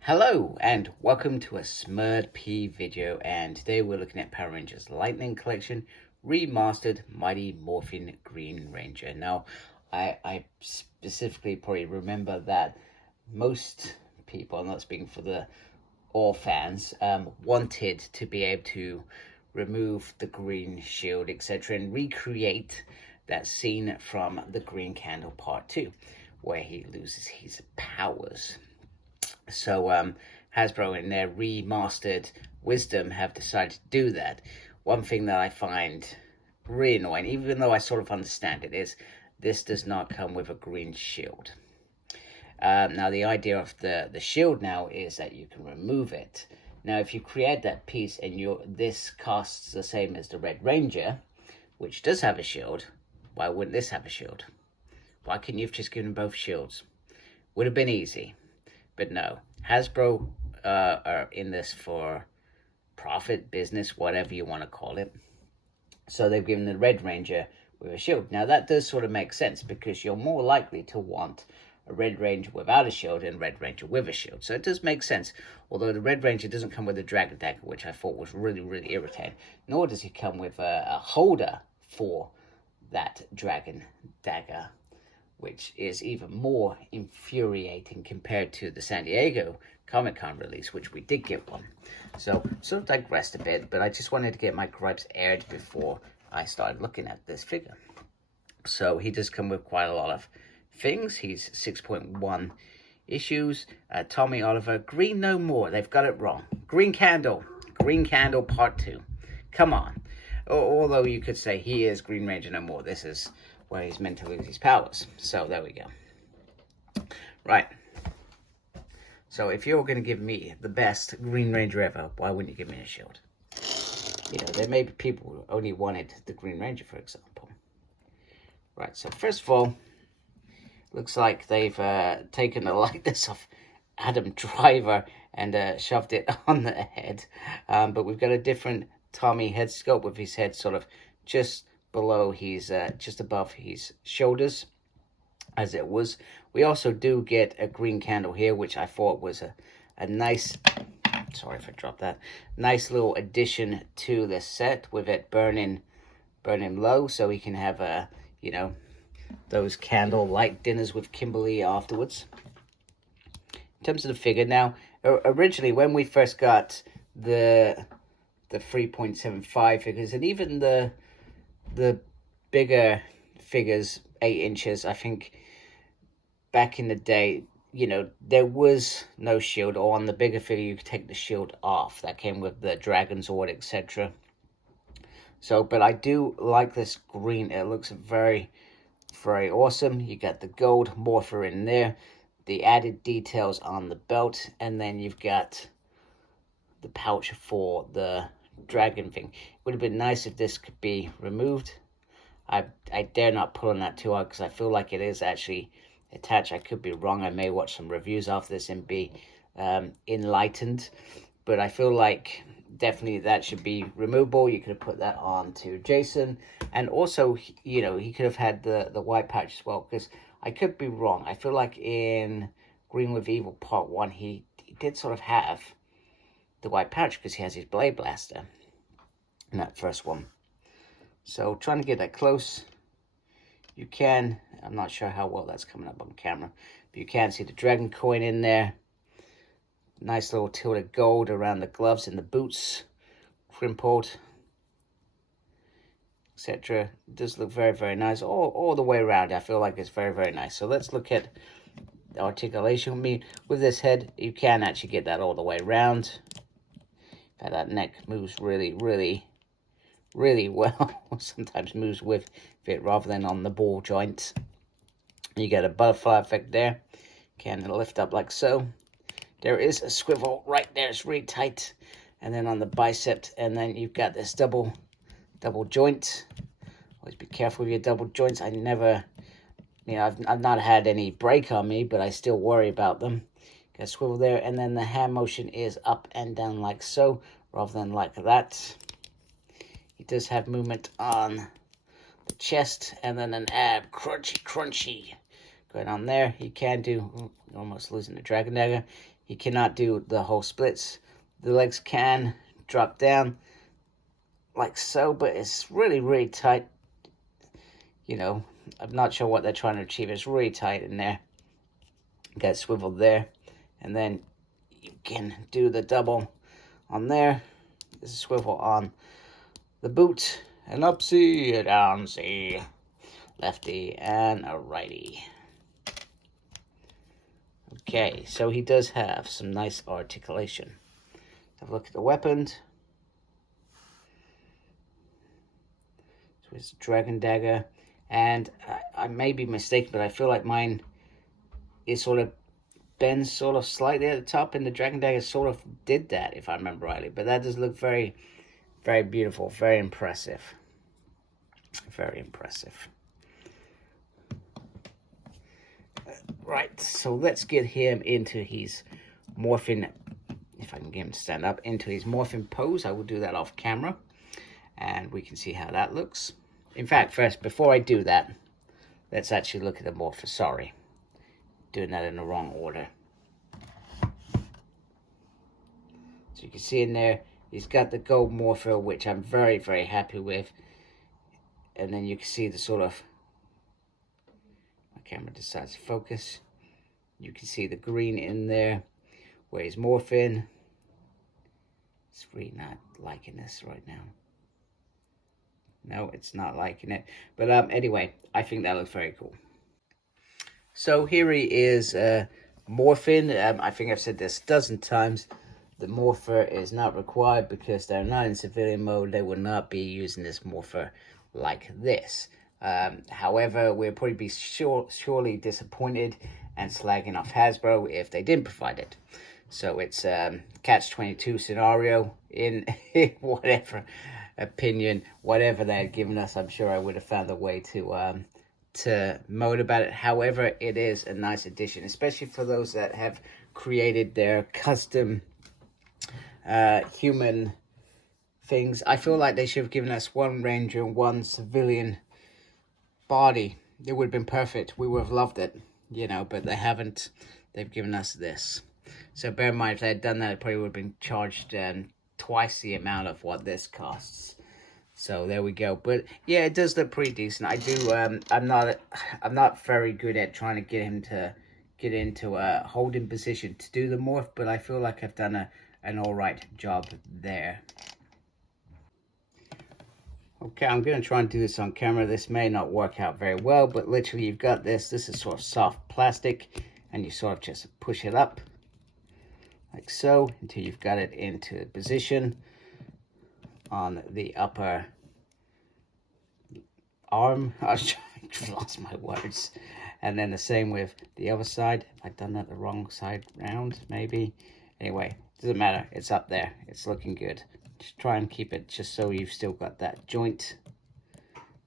Hello and welcome to a MMPR video, and today we're looking at Power Rangers Lightning Collection Remastered Mighty Morphin Green Ranger. Now, I specifically probably remember that most people, I'm not speaking for all fans, wanted to be able to remove the green shield, etc., and recreate that scene from the Green Candle Part 2, where he loses his powers. So Hasbro, in their remastered wisdom, have decided to do that. One thing that I find really annoying, even though I sort of understand it, is this does not come with a green shield. Now, the idea of the shield now is that you can remove it. Now, if you create that piece and this costs the same as the Red Ranger, which does have a shield, why wouldn't this have a shield? Why couldn't you have just given both shields? Would have been easy. But no, Hasbro are in this for profit, business, whatever you want to call it. So they've given the Red Ranger with a shield. Now that does sort of make sense, because you're more likely to want a Red Ranger without a shield and Red Ranger with a shield. So it does make sense. Although the Red Ranger doesn't come with a Dragon Dagger, which I thought was really, really irritating. Nor does he come with a holder for that Dragon Dagger, which is even more infuriating compared to the San Diego Comic-Con release, which we did get one. So, sort of digressed a bit, but I just wanted to get my gripes aired before I started looking at this figure. So, he does come with quite a lot of things. He's 6.1 issues. Tommy Oliver, Green No More. They've got it wrong. Green Candle Part 2. Come on. Although you could say he is Green Ranger No More. This is where he's meant to lose his powers. So there we go. Right. So if you're going to give me the best Green Ranger ever, why wouldn't you give me a shield? You know, there may be people who only wanted the Green Ranger, for example. Right, so first of all, looks like they've taken the likeness of Adam Driver and shoved it on the head. But we've got a different Tommy head sculpt with his head sort of just below his, just above his shoulders, as it was. We also do get a green candle here, which I thought was a nice, sorry if I dropped that, nice little addition to the set, with it burning low, so we can have you know, those candle light dinners with Kimberly afterwards. In terms of the figure, now, originally when we first got the 3.75 figures, and even the bigger figures, 8 inches, I think back in the day, you know, there was no shield, or on the bigger figure you could take the shield off. That came with the Dragon Sword, etc. So, but I do like this green. It looks very, very awesome. You got the gold morpher in there, the added details on the belt, and then you've got the pouch for the dragon thing. It would have been nice if this could be removed. I dare not pull on that too hard, because I feel like it is actually attached. I could be wrong. I may watch some reviews after this and be enlightened. But I feel like definitely that should be removable. You could have put that on to Jason. And also, you know, he could have had the white pouch as well, because I could be wrong. I feel like in Green with Evil Part 1, he did sort of have the white pouch, because he has his blade blaster in that first one. So trying to get that close, you can, I'm not sure how well that's coming up on camera, but you can see the dragon coin in there. Nice little tilted gold around the gloves and the boots, crimpled, etc. It does look very, very nice all the way around. I feel like it's very, very nice. So let's look at the articulation. I mean, with this head, you can actually get that all the way around. That neck moves really, really, really well. Sometimes moves with it rather than on the ball joints. You get a butterfly effect there. Can lift up like so. There is a swivel right there. It's really tight. And then on the bicep, and then you've got this double joint. Always be careful with your double joints. I never, you know, I've not had any break on me, but I still worry about them. Got a swivel there, and then the hand motion is up and down like so, rather than like that. He does have movement on the chest, and then an ab, crunchy going on there. He can do, almost losing the Dragon Dagger. He cannot do the whole splits. The legs can drop down like so, but it's really, really tight. You know, I'm not sure what they're trying to achieve. It's really tight in there. Got swiveled there. And then you can do the double on there. This is swivel on the boot. An upsy, a downsy, lefty, and a righty. Okay, so he does have some nice articulation. Have a look at the weapons. So it's Dragon Dagger. And I may be mistaken, but I feel like mine is sort of bends sort of slightly at the top, and the Dragon Dagger sort of did that, if I remember rightly. But that does look very, very beautiful, very impressive. Very impressive. Right, so let's get him into his morphin, if I can get him to stand up, into his morphin pose. I will do that off camera, and we can see how that looks. In fact, first, before I do that, let's actually look at the morph. Sorry, doing that in the wrong order. So you can see in there, he's got the gold morpho, which I'm very, very happy with. And then you can see the sort of, my camera decides to focus. You can see the green in there, where he's morphing. It's really not liking this right now. No, it's not liking it. But anyway, I think that looks very cool. So here he is morphing. I think I've said this a dozen times. The morpher is not required because they're not in civilian mode. They will not be using this morpher like this. However, we'll probably be surely disappointed and slagging off Hasbro if they didn't provide it. So it's catch-22 scenario in whatever opinion, whatever they had given us. I'm sure I would have found a way to moan about it. However, it is a nice addition, especially for those that have created their custom human things. I feel like they should have given us one Ranger, one civilian body. It would have been perfect. We would have loved it, you know, but they haven't. They've given us this. So bear in mind, if they had done that, it probably would have been charged twice the amount of what this costs. So there we go. But yeah, it does look pretty decent. I do. I'm not very good at trying to get him to get into a holding position to do the morph, but I feel like I've done an all right job there. Okay, I'm going to try and do this on camera. This may not work out very well, but literally you've got this. This is sort of soft plastic, and you sort of just push it up like so until you've got it into position on the upper arm. I lost my words. And then the same with the other side. I've done that the wrong side round, maybe. Anyway, doesn't matter. It's up there. It's looking good. Just try and keep it just so you've still got that joint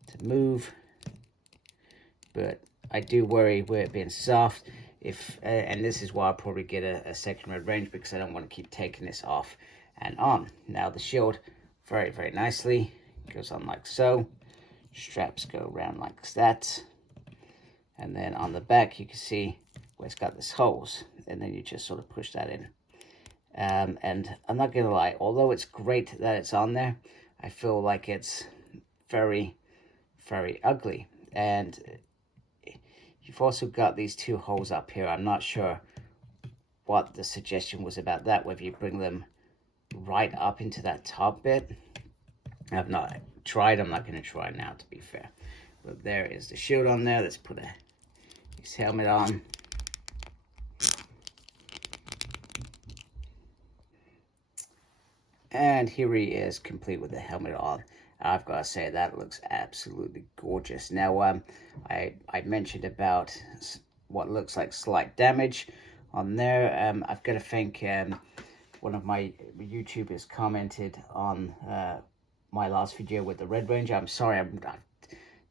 to move. But I do worry with it being soft. And this is why I'll probably get a second red range, because I don't want to keep taking this off and on. Now the shield, very, very nicely, goes on like so. Straps go around like that. And then on the back, you can see where it's got this holes. And then you just sort of push that in. And I'm not going to lie, although it's great that it's on there, I feel like it's very, very ugly. And you've also got these two holes up here. I'm not sure what the suggestion was about that, whether you bring them right up into that top bit. I've not tried. I'm not going to try now, to be fair. But there is the shield on there. Let's put his helmet on. And here he is, complete with the helmet on. I've got to say, that looks absolutely gorgeous. Now, I mentioned about what looks like slight damage on there. I've got to thank one of my YouTubers commented on my last video with the Red Ranger. I'm sorry, I'm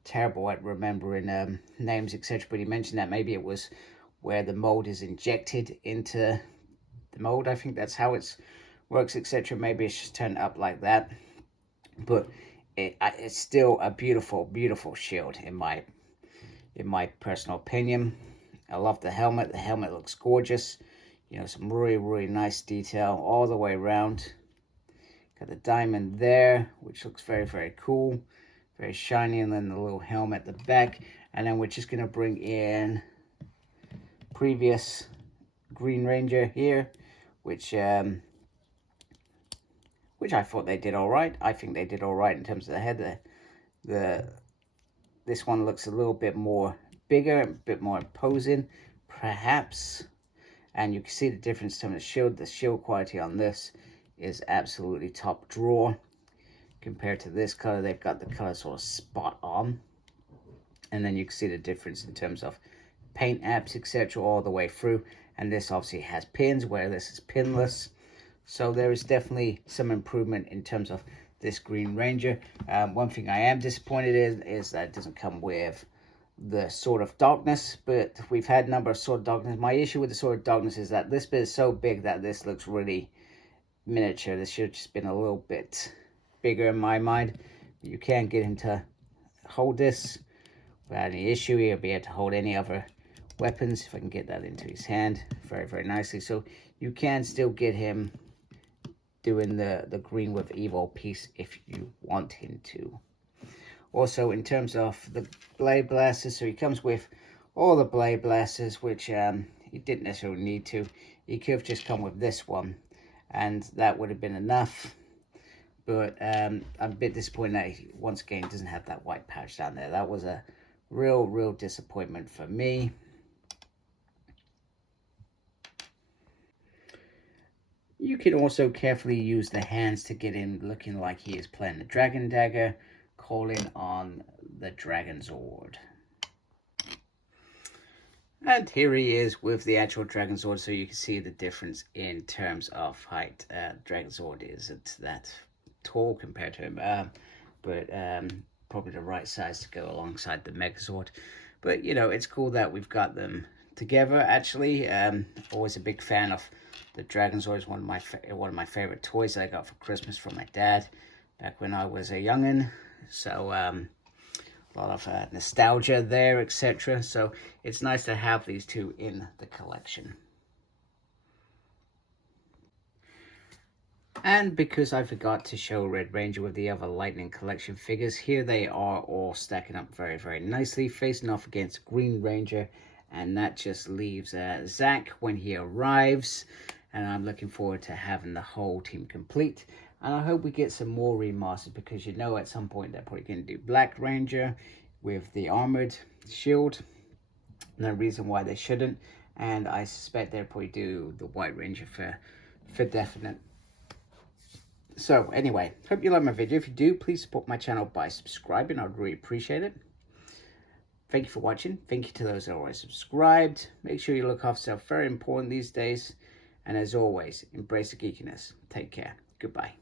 terrible at remembering names, etc. But he mentioned that maybe it was where the mold is injected into the mold. I think that's how it works, etc. Maybe it's just turned up like that. But it's still a beautiful, beautiful shield in my personal opinion. I love the helmet. The helmet looks gorgeous. You know, some really nice detail all the way around. Got the diamond there, which looks very cool. Very shiny, and then the little helmet at the back. And then we're just going to bring in previous Green Ranger here, which I thought they did all right. I think they did all right in terms of the head. This one looks a little bit more bigger, a bit more imposing, perhaps. And you can see the difference in terms of shield. The shield quality on this is absolutely top drawer. Compared to this color, they've got the color sort of spot on. And then you can see the difference in terms of paint apps, etc., all the way through. And this obviously has pins, where this is pinless. So there is definitely some improvement in terms of this Green Ranger. One thing I am disappointed in is that it doesn't come with the Sword of Darkness, but we've had a number of Sword of Darkness. My issue with the Sword of Darkness is that this bit is so big that this looks really miniature. This should have just been a little bit bigger in my mind. You can get him to hold this without any issue. He'll be able to hold any other weapons, if I can get that into his hand very nicely. So you can still get him doing the green with evil piece if you want him to. Also, in terms of the blade blasters, so he comes with all the blade blasters, which he didn't necessarily need to. He could have just come with this one, and that would have been enough. But I'm a bit disappointed that he, once again, doesn't have that white pouch down there. That was a real disappointment for me. You can also carefully use the hands to get him looking like he is playing the Dragon Dagger, calling on the Dragon Zord. And here he is with the actual Dragon Zord, so you can see the difference in terms of height. Dragon Zord isn't that tall compared to him, but probably the right size to go alongside the Megazord. But, you know, it's cool that we've got them together, actually. Always a big fan of the Dragon Zord. Is one of my favorite toys that I got for Christmas from my dad back when I was a youngin'. So a lot of nostalgia there, etc. So it's nice to have these two in the collection. And because I forgot to show Red Ranger with the other Lightning Collection figures, here they are all stacking up very nicely, facing off against Green Ranger. And that just leaves Zach when he arrives. And I'm looking forward to having the whole team complete. And I hope we get some more remasters, because you know at some point they're probably going to do Black Ranger with the armored shield. No reason why they shouldn't. And I suspect they'll probably do the White Ranger for definite. So anyway, hope you like my video. If you do, please support my channel by subscribing. I'd really appreciate it. Thank you for watching. Thank you to those that are already subscribed. Make sure you look after yourself. Very important these days. And as always, embrace the geekiness. Take care. Goodbye.